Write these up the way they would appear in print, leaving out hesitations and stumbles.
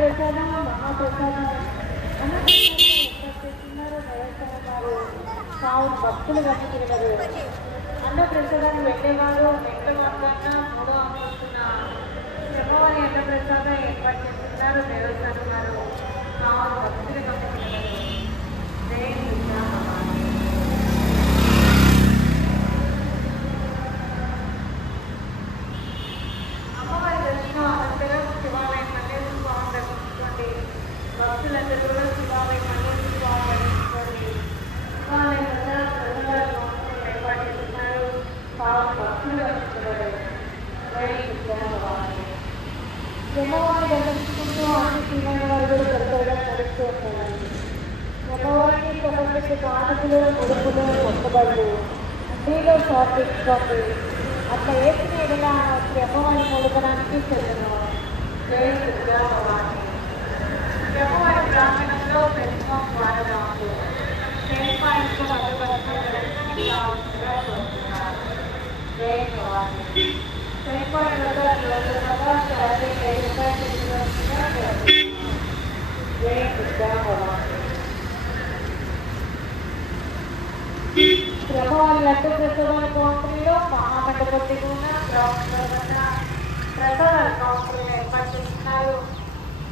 అన్నప్రసాదం మహాప్రసాదం అన్నప్రసాదం నెరవేర్చారు. కావున భక్తులు గమనించగలరు. అన్నప్రసాదాన్ని వెళ్ళేవారు రెండో అంగంగా మూడో అంగంతున్న శ్రమవారి అన్నప్రసాదం ఏర్పాటు చేస్తున్నారు, నెరవేరుస్తున్నారు. కావున భక్తులు గమనించగలరు. అమ్మవారి దర్శనం అనంతరం శివాలయం మల్లేశ్వర స్వామి దర్శించుకోండి. భక్తులందరూ కూడా శివాలయం మల్లేశ్వర స్వామి దర్శించుకోండి. శివాలయం వద్ద ఏర్పాటు చేస్తున్నారు. కావున భక్తులు దర్శించగలరు. జమ్మవారిని దర్శించుకుంటూ అన్ని శ్రీవారి వారు కూడా త్వరగా నడుస్తూ ఉంటారు. జమ్మవారికి సంబంధించిన కానుకలు, ముడుపులు, మొక్కబడులు అన్నిలో సమర్పించుకోండి. అట్లా వేసిన ఇలా వచ్చి అమ్మవారి మూలకడానికి చెందినవారు. జై దుర్గా భవాని. అమ్మవారి బ్రాహ్మణంలో పెరుగు వారదాములు పాయింట్లు మధ్యపరచగా చూస్తున్నారు. జై భవాని. జై దుర్గా భవాని. శ్రమవారి లడ్డు ప్రసాదాల కౌంటరీలో మహామండపం దిగువన గ్రౌండ్ ప్రసాదాల కౌంటరీలు ఏర్పాటు చేస్తున్నారు.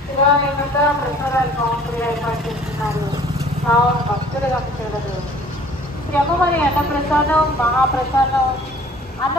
శివాలయం వద్ద ప్రసాదాల కౌంటరీలు ఏర్పాటు చేస్తున్నారు. కావున భక్తులు గమనించగలరు. శ్రమవారి అన్నప్రసాదం మహాప్రసాదం అన్న